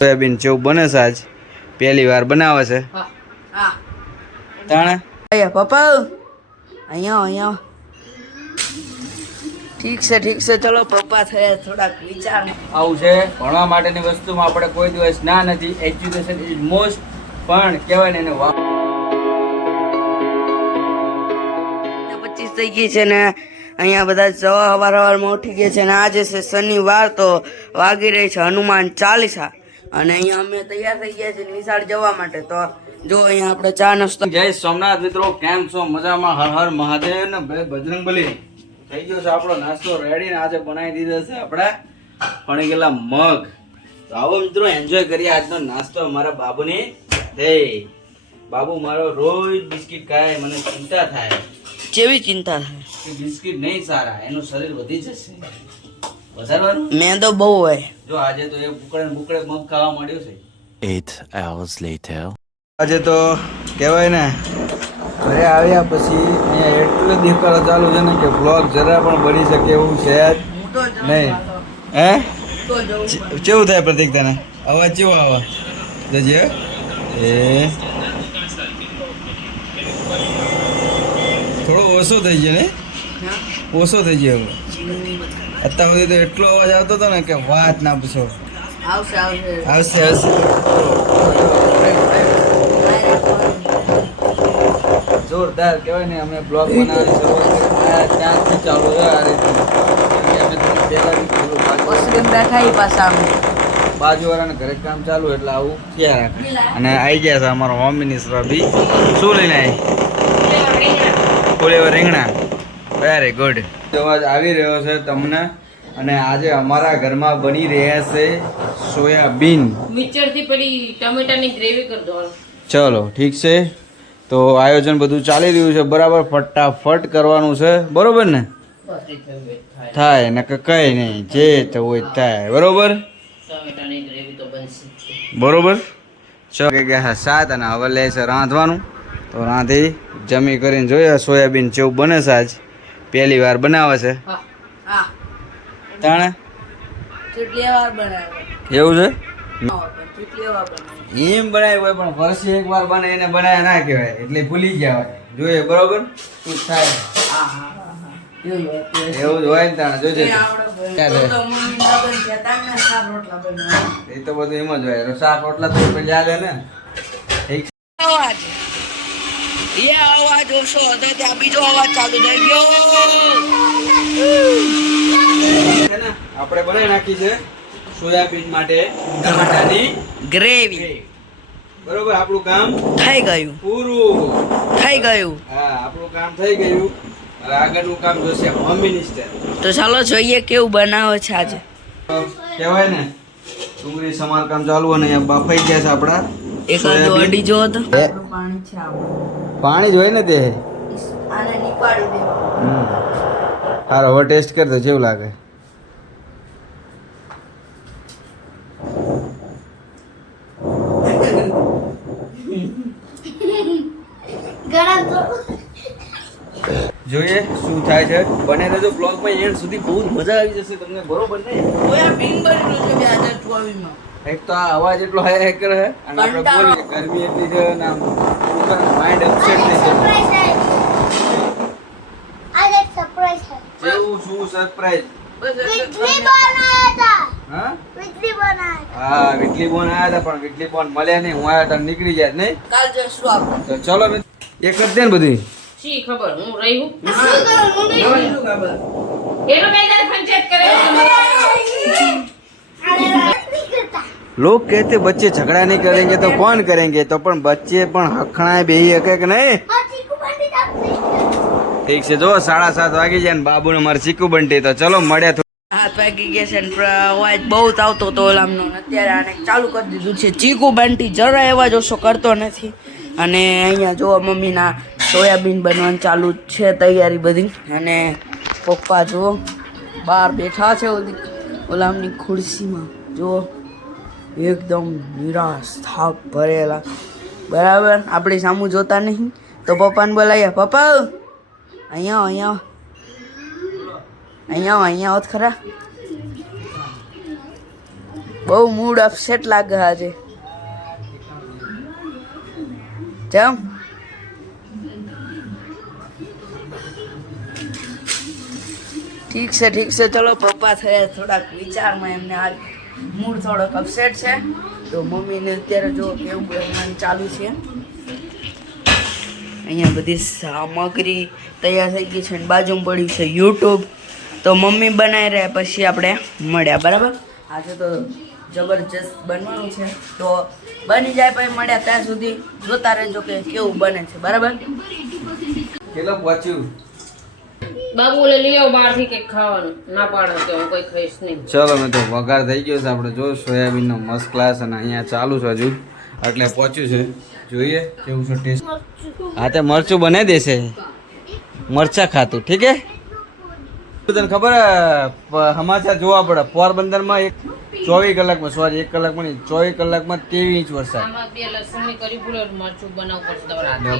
Soybean જેવું બને છે આજ. પહેલી વાર બનાવે છે. હા તાણે? અહીંયા પપ્પા અહીંયા અહીંયા. ઠીક છે ઠીક છે. ચલો પપ્પા થયા થોડાક વિચાર. આવું છે. ભણવા માટેની વસ્તુમાં આપણે કોઈ દિવસ ના નથી. એજ્યુકેશન ઇઝ મોસ્ટ પણ કહેવાય ને એને વાહ પચીસ થઈ ગઈ છે ને અહીંયા બધા સવા સવાર સવારમાં ઉઠી ગયા છે ને આજે છે શનિવાર તો વાગી રહી છે હનુમાન ચાલીસા. અને અહીંયા અમે તૈયાર થઈ ગયા છે નિશાળ જવા માટે. તો જો અહીંયા આપણે ચા નાસ્તો જય સોમનાથ મિત્રો કેમ છો? મજામાં? હર હર મહાદેવ ને બજરંગ બલી. થઈ ગયો છે આપણો નાસ્તો રેડી ને આજે બનાવી દીધો છે આપણે પણ ગયેલા મગ. તો આવો મિત્રો એન્જોય કરીએ આજનો નાસ્તો અમારા બાબુની. દે બાબુ મારો રોજ બિસ્કિટ ખાય મને ચિંતા થાય. કેવી ચિંતા થાય? કે બિસ્કિટ નહીં સારા એનું શરીર વધી જશે. મેંદો બહુ હોય. જો આજે તો એ બુકડે ને બુકડે મગ ખાવા મળ્યો છે. Eight hours later. આજે તો કહેવાય ને ઘરે આવ્યા પછી અહીંયા એટલો દેખાડો ચાલુ છે ને કે બ્લોગ જરા પણ બની શકે એવું છે જ હું તો જઉં નહીં. હે? કેવું થાય પ્રતિક તને? અવાજ કેવો આવે? જજે એ. થોડો ઓછો થઈ ગયો ને? ઓછો થઈ ગયો હવે અત્યાર સુધી તો એટલો અવાજ આવતો હતો ને કે વાત ના પૂછો. આવશે આવશે. આવશે જોરદાર કહેવાય ને અમે બ્લોગ બનાવવાની શરૂઆત ત્યાંથી ચાલુ છે આ રીતે. બાજુવાળાને ઘરે કામ ચાલુ એટલે આવું રાખે. અને આવી ગયા છે અમારો હોમ મિનિસ્ટર બી. શું લઈને આવી ફુલેવર રીંગણા. વેરી ગુડ અવાજ આવી રહ્યો છે તમને અને આજે અમારા ઘરમાં બની રહ્યા છે સોયાબીન. મિક્સરથી પેલી ટમેટાની ગ્રેવી કરી દો ચલો ઠીક છે? તો આયોજન બધું ચાલી રહ્યું છે. બરાબર ફટાફટ કરવાનું છે. બરોબર ને? થાય. ને કઈ નહીં. જે થવું હોય થાય. બરોબર? તો બરોબર? ચલો કે ગયા સાત અને હવે લે છે રાંધવાનું. તો રાંધી જમી કરીને જોઈએ સોયાબીન જેવું બને છે આજ. પહેલી વાર બનાવે છે? તાણે? એવું છે? એમ બનાવ્યું હોય પણ વર્ષે એક વાર બને એને બનાવ્યા ના કહેવાય એટલે ભૂલી ગયા હોય. જોઈએ બરોબર? શું થાય? એવું જ હોય ને તાણે જોજે. એ તો બધું એમ જ હોય. શાક રોટલા તો ચાલે ને. ઠીક એ અવાજ ઓછો હતો ત્યાં બીજો અવાજ ચાલુ થઈ ગયો. આપણે બનાવી નાખી છે સોયાબીન માટે ટમાટાની ગ્રેવી. બરોબર આપણું કામ થઈ ગયું. પૂરું. થઈ ગયું. હા આપણું કામ થઈ ગયું. આગળનું કામ જોશે હોમ મિનિસ્ટર. તો ચાલો જોઈએ કેવું બનાવે છે આજે. કહેવાય ને ડુંગળી સમારકામ ચાલુ અને બફાઈ ગયા છે આપણા. એકાદો. પાણી છે આપણું પાણી જ હોય ને તે? આને હારો હવે ટેસ્ટ કરી દો કેવું લાગે. જોઈએ શું થાય છે. બને રહેજો બ્લોગમાં એન્ડ સુધી બહુ જ મજા આવી જશે તમને બરોબર ને? બિન બની રહ્યું છે બે હજાર ચોવીસમાં. એક તો આ અવાજ એટલો હાય હેકર કરે અને આપણે. બોલીએ ગરમી એટલી છે અને આમ માઇન્ડ અપસેટ થઈ જાય. જેવું શું સરપ્રાઈઝ હા? હા વીટલી બોન આયા હતા પણ વિટલી બોન મળ્યા નહીં. હું આયા હતા નીકળી જાય નહીં? કાલ જશું આપણે તો ચલો મિત્ર, એક જ દે ને બધી. શી ખબર? હું રહી હું? શું ખબર? એનો કઈ તારે પંચાયત કરે? लोग कहते बच्चे झगड़ा नहीं करेंगे तो कौन करेंगे तो પણ બચ્ચે પણ હખણાય બેહી હકે કે નહીં ઠીક છે જો સાડા સાત વાગી જાય ને બાબુ ને મારે ચીકુ બંટી તો ચલો મળ્યા થોડું. હાથ વાગી ગયા છે ને પ્ર- અવાજ બહુ જ આવતો હતો ઓલામનો ને અત્યારે આને ચાલુ કરી દીધું છે ચીકુ બંટી જરા અવાજ ઓછો કરતો નથી અને અહીંયા જો મમ્મીના સોયાબીન બનવાનું ચાલુ જ છે તૈયારી બધી અને પપ્પા જુઓ બહાર બેઠા છે ઓલી ઓલામની ખુરશીમાં જુઓ એકદમ નિરાશ થાક ભરેલા. બરાબર? આપણી સામું જોતા નહીં. તો પપ્પાને બોલાવીએ. પપ્પા! અહીંયા અહીંયા. અહીંયા અહીંયા હોત ખરા. બહુ મૂડ અપસેટ લાગે આજે. જેમ ઠીક છે ઠીક છે. ચલો, પપ્પા થયા. થોડાક વિચારમાં એમને આજ મૂડ થોડોક અપસેટ છે. તો મમ્મીને અત્યારે જો કેવું બનવાનું ચાલુ છે. અહીંયા બધી સામગ્રી તૈયાર થઈ ગઈ છે અને બાજુમાં પડી છે યુટ્યુબ તો મમ્મી બનાવી રહ્યા પછી આપણે મળ્યા, બરાબર? આજે તો જબરજસ્ત બનવાનું છે. તો બની જાય પછી મળ્યા ત્યાં સુધી જોતા રહેજો કે કેવું બને છે, બરાબર? કેટલો પહોંચ્યું બાબુ ઓલે લઈ બહારથી કંઈક ખાવાનું. ના પાડો કે હું કોઈ ખાઈશ નહીં. ચલો મિત્રો વઘાર થઈ ગયો છે. આપણે જો સોયાબીનનો મસ્ત ક્લાસ અને અહીંયા ચાલુ છે હજુ. એટલે પહોંચ્યું છે. જોઈએ કેવું છે ટેસ્ટ હા તે મરચું બનાવી દેશે. મરચા ખાતું. ઠીક હે? તને ખબર સમાચાર જોવા પડે. પોરબંદરમાં એક ચોવીસ કલાકમાં સોરી એક કલાકમાં નહીં ચોવીસ કલાકમાં ત્રેવીસ ઇંચ વરસાદ.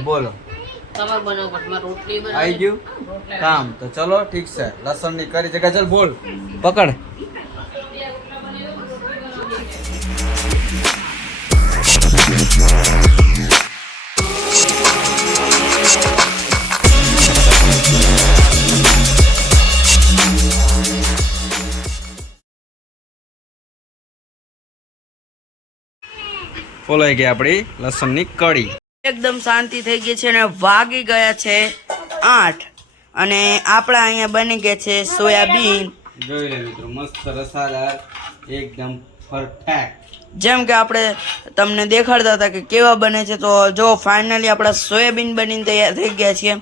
બોલો. તમારે આવી ગયું? કામ. તો ચલો, ઠીક છે. લસણની કરી જગ્યા ચાલ બોલ. પકડ. ફોલાઈ ગઈ આપણી લસણની કઢી. એકદમ શાંતિ થઈ ગઈ છે અને વાગી ગયા છે આઠ. અને આપણા અહીંયા બની ગયા છે સોયાબીન. જોઈ લે મિત્રો મસ્ત રસાદાર એકદમ પરફેક્ટ જેમ કે આપણે તમને દેખાડતા હતા કે કેવા બને છે તો જો ફાઇનલી આપણા સોયાબીન બનીને તૈયાર થઈ ગયા છે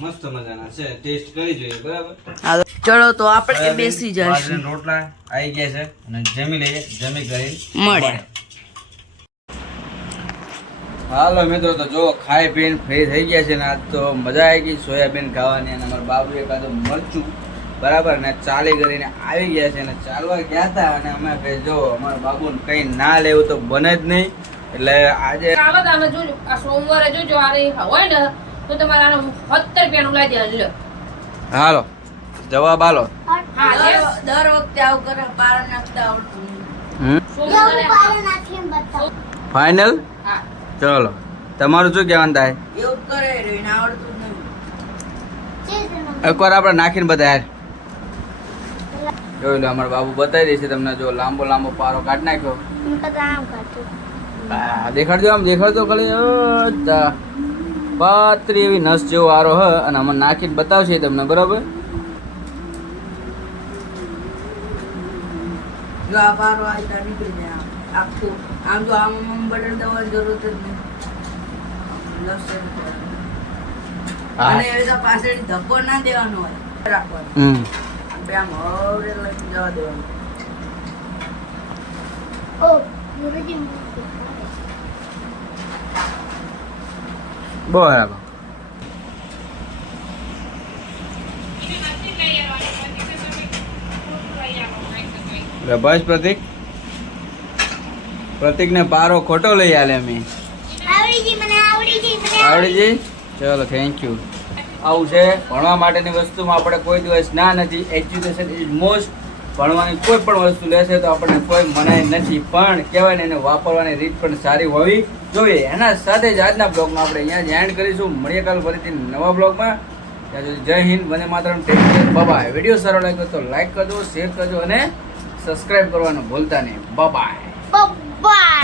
મસ્ત મજાના છે ટેસ્ટ કરી જોઈએ બરાબર? હા ચલો તો આપણે બેસી જઈશું. રોટલા આવી ગયા છે અને જમી લઈએ જમી કરી મળે હાલો મિત્રો તો જો ખાઈ પીને ફ્રી થઈ ગયા છે ને આજ તો મજા આવી ગઈ સોયાબીન ખાવાની અને અમારા બાબુએ કાઢું મરચું બરાબર ને ચાલી કરીને આવી ગયા છે અને ચાલવા ગયા હતા અને અમે ભાઈ જો અમારા બાબુને કંઈ ના લેવું તો બને જ નહીં. એટલે આજે ચાલો તમે જોજો આ સોમવારે જોજો આ રહી હોય ને તો તમારે આનો સત્તર રૂપિયાનું લાવી દેવાનું લ્યો. હાલો જવાબ હાલો હા દર દર વખતે આવું કરે પાર નાખતા આવડતું નહીં. હમ? સોમવારે ફાઈનલ હા. ચલો. તમારું શું કહેવાનું થાય એવું કરે રહીને આવડતું નહીં. એકવાર આપણે નાખીને બધા યાર. જોઈ લો અમારા બાબુ બતાવી દેશે તમને જો લાંબો લાંબો પારો કાઢ નાખ્યો. હા, દેખાડજો આમ દેખાડજો ખાલી. પાત્રી એવી નસ જેવો આરો હ અને અમે નાખીને બતાવશે તમને બરાબર? જો આ પારો આ નીકળી જાય. આખું. આમ તો આમ આમ બટર દવાની જરૂર જ નહીં. લસણ અને એવી તો પાછળ ધક્કો ના દેવાનો હોય રાખવાનો. આપણે આમ હવરે લઈને જવા દેવાનું. બરાબર. બસ પ્રતિક. પ્રતિકને પારો ખોટો લઈ આલે અમે. આવડી ચલો થેન્ક યુ આવું છે. ભણવા માટેની વસ્તુમાં આપણે કોઈ દિવસ ના નથી. એજ્યુકેશન ઇઝ મોસ્ટ ભણવાની કોઈ પણ વસ્તુ લેશે તો આપણને કોઈ મનાય નથી. પણ કહેવાય ને એને વાપરવાની રીત પણ સારી હોવી જોઈએ. એના સાથે જ આજના બ્લોગમાં આપણે અહીંયા જ એન્ડ કરીશું. મળીએ કાલ ફરીથી નવા બ્લોગમાં. ત્યાં સુધી જય હિન્દ વંદે માતરમ ટેક કેર બાય વીડિયો સારો લાગ્યો તો લાઈક કરજો શેર કરજો અને સબસ્ક્રાઈબ કરવાનું ભૂલતા નહીં. બાય. Bye.